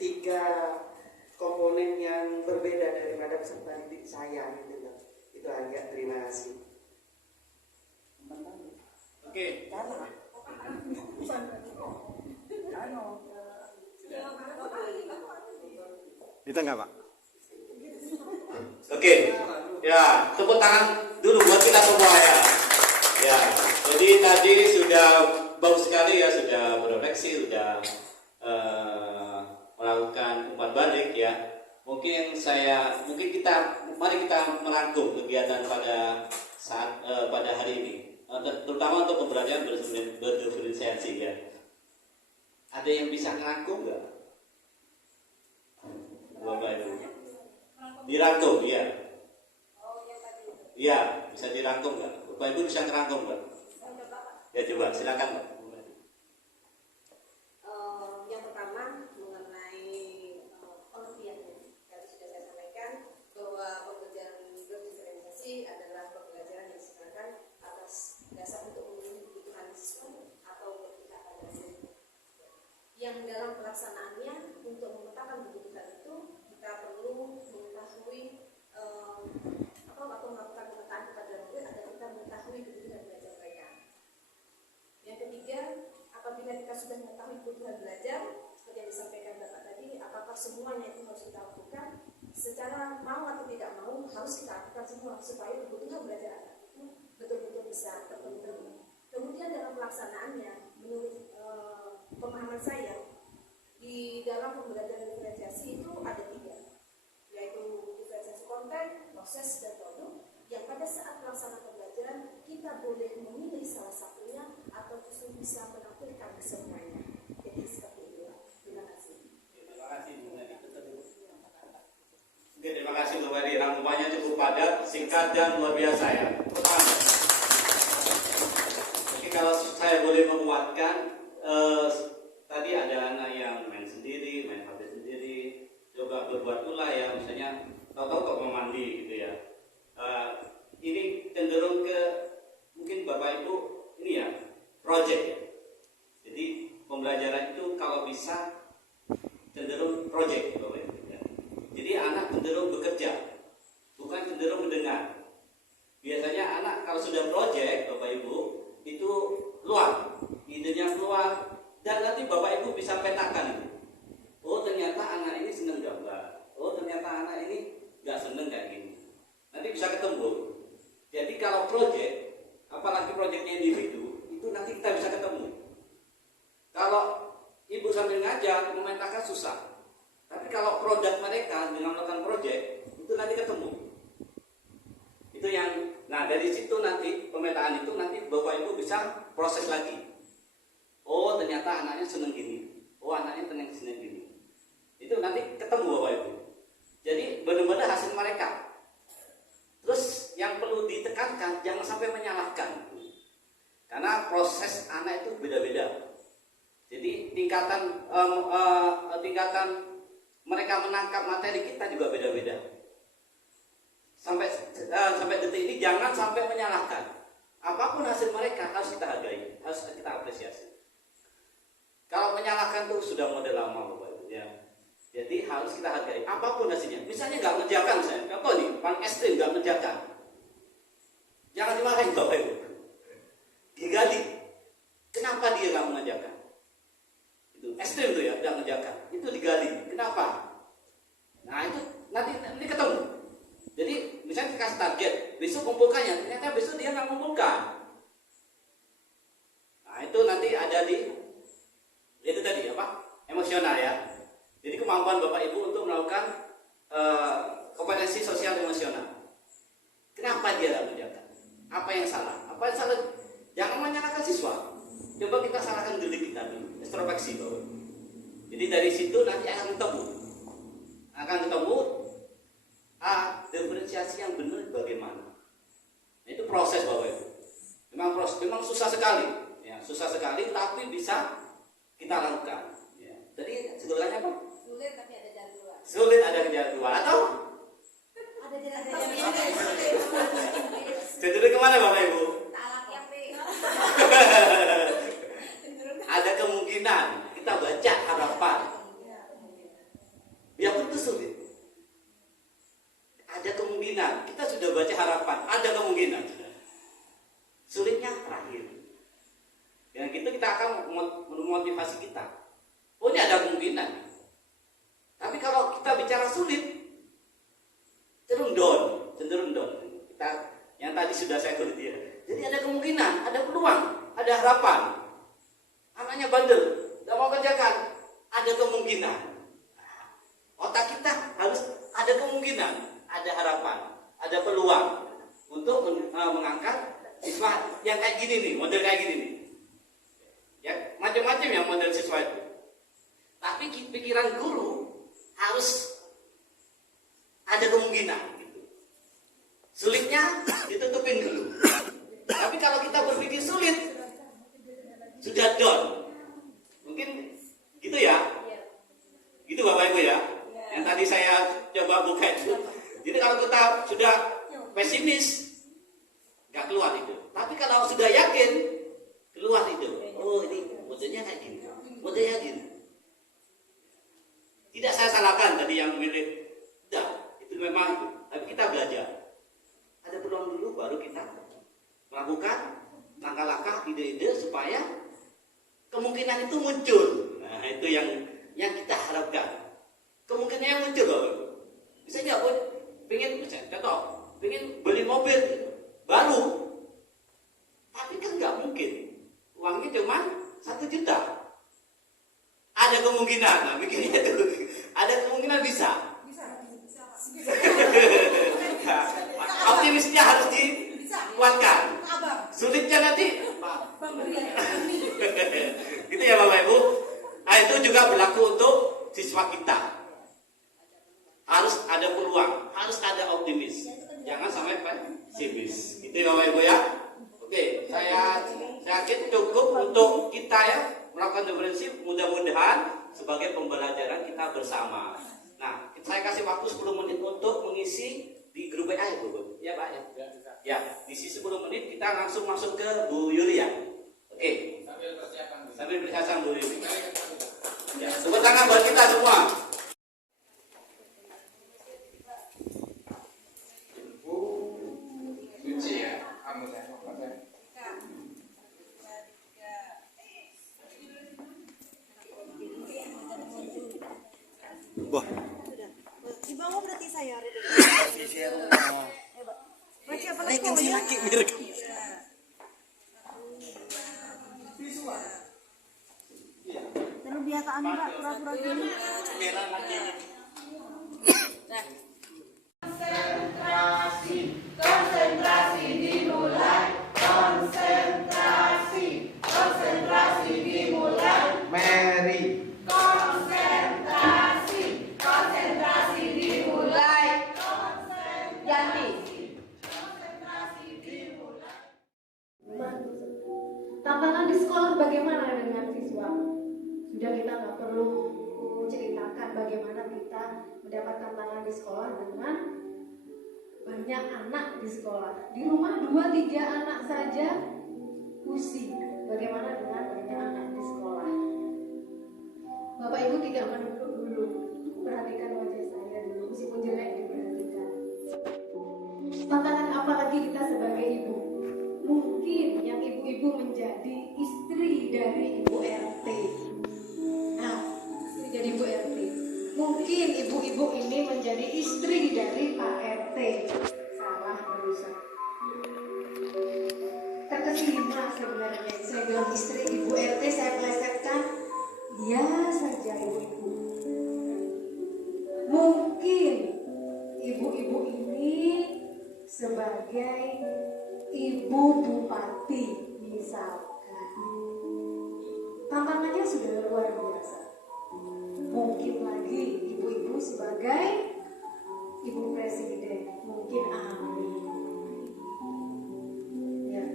3 komponen yang berbeda daripada peserta didik saya gitu loh. Itu agak. Terima kasih. Oke. Di tengah, Pak. Oke, ya tepuk tangan dulu buat kita semua ya. Ya, jadi tadi sudah bagus sekali ya, sudah berefleksi, sudah melakukan umpan balik ya. Mari kita merangkum kegiatan pada hari ini, terutama untuk pembelajaran berdiferensiasi ya. Ada yang bisa merangkum nggak? Bapak Ibu. Dirangkum, ya. Iya, bisa dirangkum nggak? Bapak Ibu bisa ngerangkum nggak? Ya coba, silakan Pak. Yang pertama mengenai pengertiannya, tadi sudah saya sampaikan bahwa pembelajaran berdiferensiasi adalah pembelajaran yang disediakan atas dasar untuk memenuhi kebutuhan siswa atau berpihak pada siswa. Yang dalam pelaksanaannya untuk memetakan kebutuhan itu kita perlu mengetahui atau melakukan pemetaan kepada murid agar kita mengetahui kebutuhan belajar mereka. Yang ketiga, apabila kita sudah mengetahui kebutuhan belajar seperti yang disampaikan Bapak tadi, apakah semuanya itu harus kita lakukan secara mau atau tidak mau, harus kita lakukan semua supaya kebutuhan belajar anak itu betul-betul bisa terpenuhi. Kemudian dalam pelaksanaannya, menurut pemahaman saya, di dalam pembelajaran diferensiasi itu ada 3, yaitu diferensiasi konten, proses, dan produk, yang pada saat pelaksanaan pembelajaran kita boleh memilih salah satunya atau justru bisa menampilkan semuanya. Jadi seperti itu. Terima kasih. Terima kasih Bu Mary. Oke, terima kasih Bu Mary. Rangkumannya cukup padat, singkat dan luar biasa ya. Oke, kalau saya boleh menguatkan, tadi ada anak yang main sendiri, main HP sendiri, coba berbuat pula ya, misalnya tahu-tahu kok mau mandi gitu ya. Ini cenderung ke mungkin Bapak Ibu ini ya, project ya. Jadi pembelajaran itu kalau bisa cenderung project Bapak Ibu ya. Jadi anak cenderung bekerja, bukan cenderung mendengar. Biasanya anak kalau sudah project Bapak Ibu itu keluar, idenya keluar, dan nanti Bapak Ibu bisa petakan itu. Oh ternyata anak ini seneng gambar. Oh ternyata anak ini nggak seneng kayak gini. Nanti bisa ketemu. Jadi kalau proyek, apalagi proyeknya individu, itu nanti kita bisa ketemu. Kalau ibu sambil ngajar memetakan susah. Tapi kalau produk mereka dengan melakukan proyek, itu nanti ketemu. Itu yang, nah dari situ nanti pemetaan itu nanti Bapak Ibu bisa proses lagi. Oh ternyata anaknya seneng gini. Oh anaknya seneng gini. Itu nanti ketemu Bapak Ibu. Jadi benar-benar hasil mereka. Terus yang perlu ditekankan jangan sampai menyalahkan. Karena proses anak itu beda-beda. Jadi tingkatan mereka menangkap materi kita juga beda-beda. Sampai detik ini jangan sampai menyalahkan. Apapun hasil mereka harus kita hargai, harus kita apresiasi. Kalau menyalahkan itu sudah model lama Bapak Ibu ya. Jadi harus kita hargai apapun hasilnya. Misalnya nggak mengerjakan, misalnya contoh nih, paling ekstrim nggak mengerjakan, jangan dimarahin Bapak Ibu. Digali, kenapa dia nggak mengerjakan? Itu ekstrim tuh ya, nggak mengerjakan. Itu digali, kenapa? Nah itu nanti ketemu. Jadi misalnya kasih target, besok kumpulkannya, ternyata besok dia nggak kumpulkan. Nah itu nanti ada di itu tadi apa? Emosional ya. Jadi kemampuan Bapak Ibu untuk melakukan kompetensi sosial emosional. Kenapa dia nggak menjaga? Apa yang salah? Apa yang salah? Jangan menyalahkan siswa. Coba kita salahkan diri kita dulu, introspeksi Bapak. Jadi dari situ nanti akan ketemu diferensiasi yang benar bagaimana. Nah, itu proses Bapak Ibu. Memang susah sekali, ya, susah sekali, tapi bisa kita lakukan. Ya. Jadi sebenarnya apa? Sulit tapi ada jalan keluar. Sulit ada jalan keluar atau Ada jalan cenderung kemana Bapak Ibu? Talak yang B. Ada kemungkinan kita baca harapan. Ya betul sulit. Ada kemungkinan kita sudah baca harapan. Ada kemungkinan. Sulitnya terakhir. Dengan itu kita akan memotivasi kita. Oh ini ada kemungkinan. Tapi kalau kita bicara sulit, cenderung down. Kita yang tadi sudah saya kulit ya. Jadi ada kemungkinan, ada peluang, ada harapan. Anaknya bandel, tidak mau kerjakan, ada kemungkinan. Otak kita harus ada kemungkinan, ada harapan, ada peluang untuk mengangkat siswa yang kayak gini nih, model kayak gini nih. Ya, macam-macam ya model siswa itu. Tapi pikiran guru harus ada kemungkinan gitu. Sulitnya ditutupin dulu. Tapi kalau kita berpikir sulit, sudah down. Mungkin gitu ya. Gitu Bapak Ibu ya. Yang tadi saya coba buka itu. Jadi kalau kita sudah pesimis, nggak keluar itu. Tapi kalau sudah yakin, keluar itu. Oh ini modelnya kayak gini. Modelnya gini. Tidak saya salahkan tadi yang memilih. Tidak, itu memang itu. Tapi kita belajar. Ada peluang dulu baru kita melakukan langkah-langkah, ide-ide supaya kemungkinan itu muncul. Nah itu yang kita harapkan. Kemungkinan yang muncul Bapak. Misalnya contoh, pengen beli mobil baru, tapi kan nggak mungkin. Uangnya cuma 1 juta. Ada kemungkinan, nah mikirnya itu, ada kemungkinan bisa. Optimisnya harus dikuatkan. Sulitnya nanti gitu ya Bapak Ibu. Nah itu juga berlaku untuk siswa kita. Harus ada peluang, harus ada optimis. Jangan sampai pesimis. Gitu ya Bapak Ibu ya. Oke, saya yakin cukup untuk kita ya melakukan diferensi. Mudah-mudahan sebagai pembelajaran kita bersama. Nah, saya kasih waktu 10 menit untuk mengisi di grup WA ya Bu. Ya Pak ya. Ya, isi 10 menit kita langsung masuk ke Bu Yuli ya. Oke. Sambil persiapan Bu Yuli. Ya, tepuk tangan buat kita semua. Suci ya, kamu saya. Wah. Di bawah berarti saya ada. Baca apa lagi? Naikin si laki mirip. Terus biasa Mbak pura-pura gini. Merah laki. Konsentrasi dimulai. Konsentrasi dimulai. Mary. Konsentrasi dimulai. Yanti. Tantangan di sekolah bagaimana dengan siswa? Sudah kita nggak perlu ceritakan bagaimana kita mendapat tantangan di sekolah dengan banyak anak di sekolah. Di rumah 2-3 anak saja pusing. Bagaimana dengan banyak anak di sekolah? Bapak Ibu tidak menunduk dulu. Perhatikan wajah saya dulu, meskipun jelek diperhatikan. Tantangan apa lagi kita sebagai ibu? Mungkin yang ibu-ibu menjadi istri dari Ibu RT. Nah, istri dari Ibu RT. Mungkin ibu-ibu ini menjadi istri dari Pak RT. Salah sebagai ibu bupati misalkan. Tantangannya sudah luar biasa. Mungkin lagi ibu-ibu sebagai ibu presiden, mungkin amin. Ya.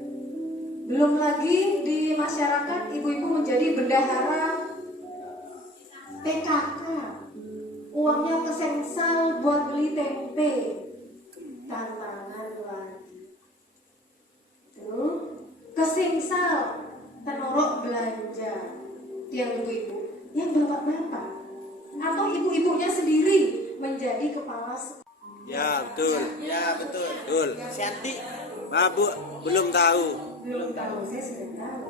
Belum lagi di masyarakat ibu-ibu menjadi bendahara PKK, uangnya kesengsal buat beli tempe, tantangan lagi. Itu kesengsal tenorok belanja yang ibu-ibu, yang bapak-bapak atau ibu-ibunya sendiri menjadi kepala. Ya betul. Ya betul. Betul. Sianti. Bu, belum tahu. Belum tahu, saya sudah tahu.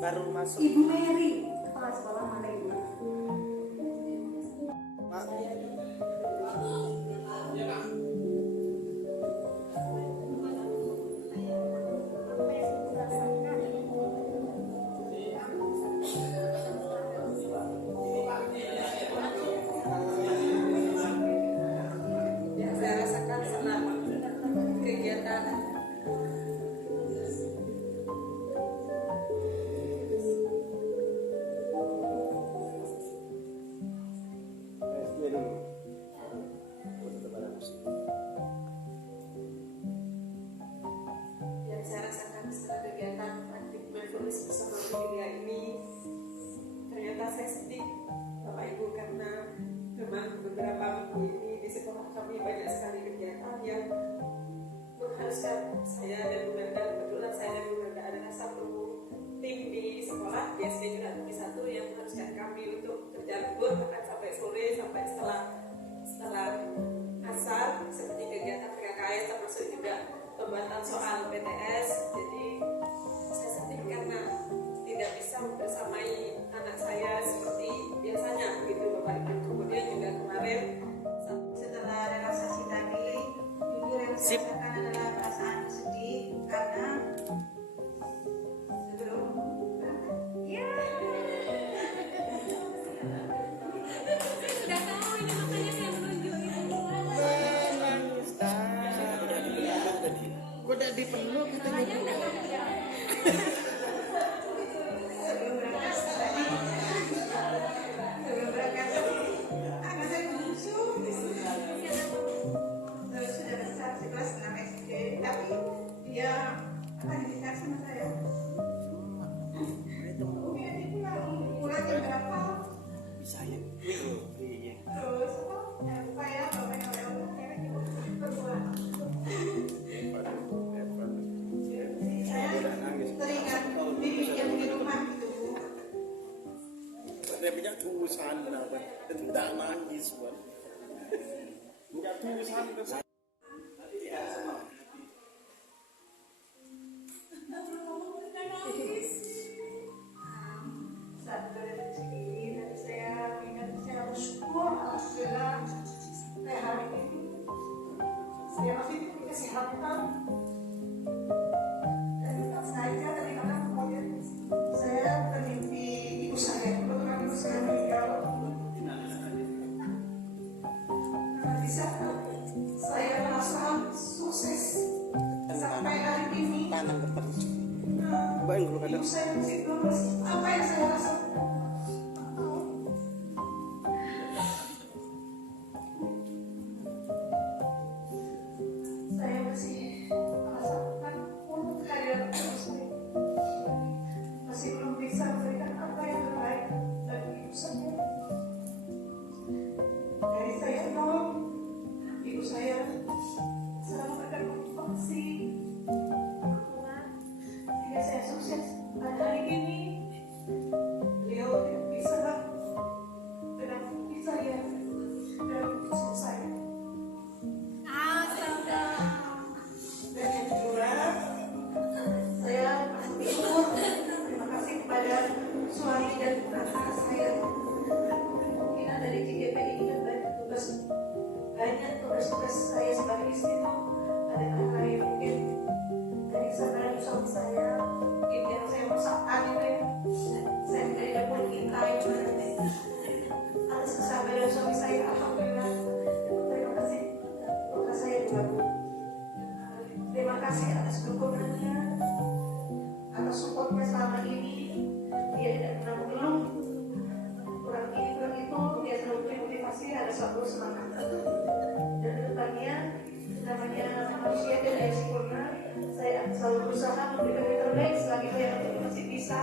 Baru masuk. Ibu Mary, kepala sekolah mana ibu? Pak. Yang saya rasakan selama kegiatan yang saya rasakan setelah kegiatan praktik mindfulness bersama Bu Yulia ini, ternyata saya sedih Bapak Ibu, karena memang beberapa minggu ini di sekolah kami banyak sekali kegiatan yang mengharuskan saya dan Bu Melda. Kebetulan saya dan Bu Melda adalah satu tim di sekolah di SD Jurat Bumi 1 yang mengharuskan kami untuk kerja lembur bahkan sampai sore, sampai setelah asar, seperti kegiatan PKKS termasuk juga pembuatan soal PTS. Jadi saya sedih karena tidak bisa membersamai anak saya seperti biasanya gitu Bapak Ibu. Kemudian juga kemarin setelah relaksasi tadi, jujur yang saya rasakan adalah perasaan sedih karena sebelum Sudah tahu ini makanya saya menunjuk itu. Udah dipeluk katanya. sebelum berangkat anak saya menyusu sudah besar 11 SD, tapi dia akan dididik sama saya. Kemudian dia pulang jam berapa? Bisa ya. Iya. Terus jangan lupa ya bawa yang berbuat. Saya teringat bibi yang di rumah gitu Bu. Dia punya tulisan kenapa? Tidak nangis buat. Punya tulisan ke saya. Saat berada di sini, tadi saya ingat, saya bersyukur alhamdulillah saya hari ini saya masih diberi kesehatan. Dan tetap saja tadi malam kemudian saya bermimpi ibu saya, kebetulan ibu saya meninggal. Bisa saya merasa sukses sampai hari ini. Ibu saya masih lulus. Apa yang saya rasakan? Saya masih merasakan untuk kehadiran ibu saya. Masih belum bisa memberikan apa yang terbaik bagi ibu saya. Dari saya nol, ibu saya selalu memberikan motivasi, dukungan, sehingga saya sukses. Pada hari ini, beliau tidak bisa dengan bukti saya dan khusus saya. Dan yang kedua, saya bersyukur, terima kasih kepada suami dan anak saya. Mungkin ada di GGP ini kan banyak tugas saya sebagai istri itu ada hal-hal yang mungkin atas dukungannya, atas supportnya selama ini. Dia tidak pernah mengeluh, kurang ini kurang itu, dia selalu beri motivasi, ada selalu semangat. Dan kedepannya namanya manusia tidak sempurna, saya selalu berusaha memberikan yang terbaik selagi saya masih bisa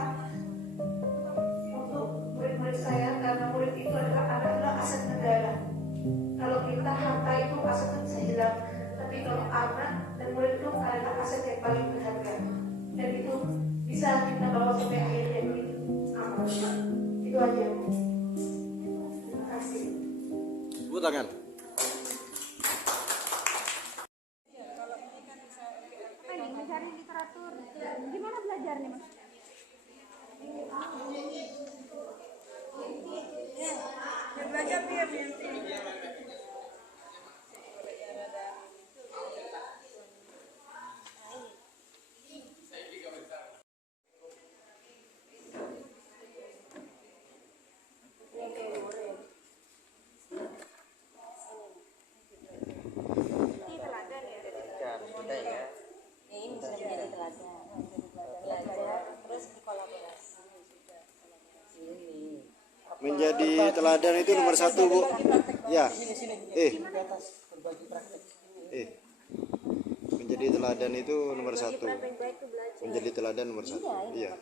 untuk murid-murid saya, karena murid itu adalah aset negara. Kalau kita harta itu aset bisa hilang, tapi kalau anak dan murid itu adalah aset yang paling berharga, dan itu bisa kita bawa sampai akhir hidup. Amal. Itu aja. Terima kasih. Tepuk tangan. Mencari literatur. Gimana belajarnya, Mas? Belajar dia. Harus kita ya. Ini bisa menjadi teladan. Belajar terus berkolaborasi. Menjadi teladan itu nomor 1, Bu. Ya. Menjadi teladan itu nomor 1. Menjadi teladan nomor 1. Iya.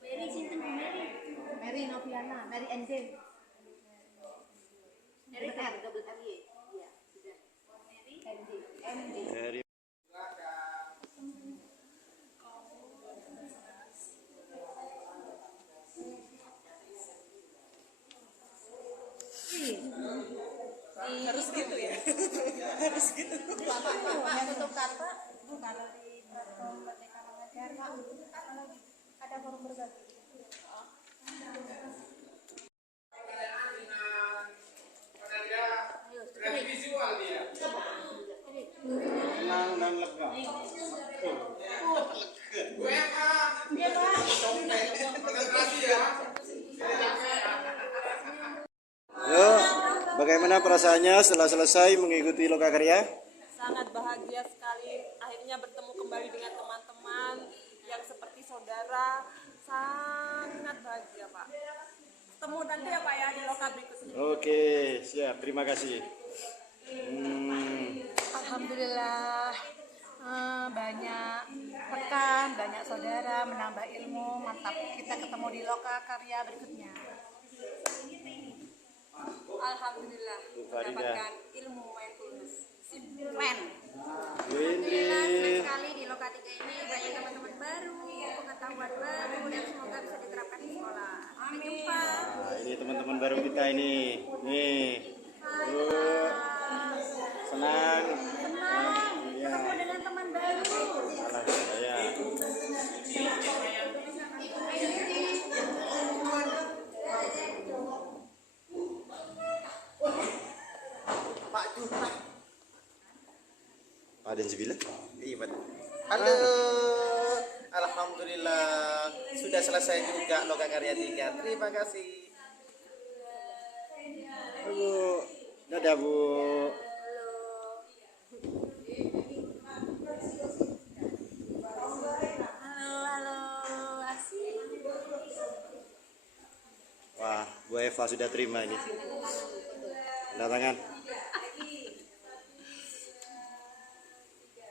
Mary sinten Bu Mary? Mary Noviana, Mary NJ. Mary double R Y. Iya, sudah. Mary NJ. Dari Harus gitu ya. Harus gitu. Tutup kata bukan dari platform Merdeka Mengajar, Pak. Apa lagi? Ada forum berbagi. Berarti visual dia. tenang dan lega. WFA. Konsentrasi ya. Yo, bagaimana perasaannya setelah selesai mengikuti lokakarya? Sangat bahagia sekali akhirnya bertemu kembali dengan teman-teman yang seperti saudara. Sangat bahagia, Pak. Ketemu nanti ya, Pak, ya, di loka berikutnya. Oke, siap. Terima kasih. Alhamdulillah, banyak rekan, banyak saudara, menambah ilmu, mantap. Kita ketemu di loka karya berikutnya. Alhamdulillah mendapatkan ilmu mindfulness. Keren. Windri. Senang sekali di Loka 3 ini banyak teman-teman baru, pengetahuan baru, dan semoga bisa diterapkan di sekolah. Sampai jumpa. Nah, ini teman-teman baru kita ini. Nih. Senang. Senang Iya. ketemu dengan teman baru. Salah saya. Pak Den Sibila. Iya, Pak. Halo. Alhamdulillah sudah selesai juga loka karya 3. Terima kasih. Halo. Dadah, Bu. Halo, asik. Wah, Bu Eva sudah terima ini. Tanda tangan.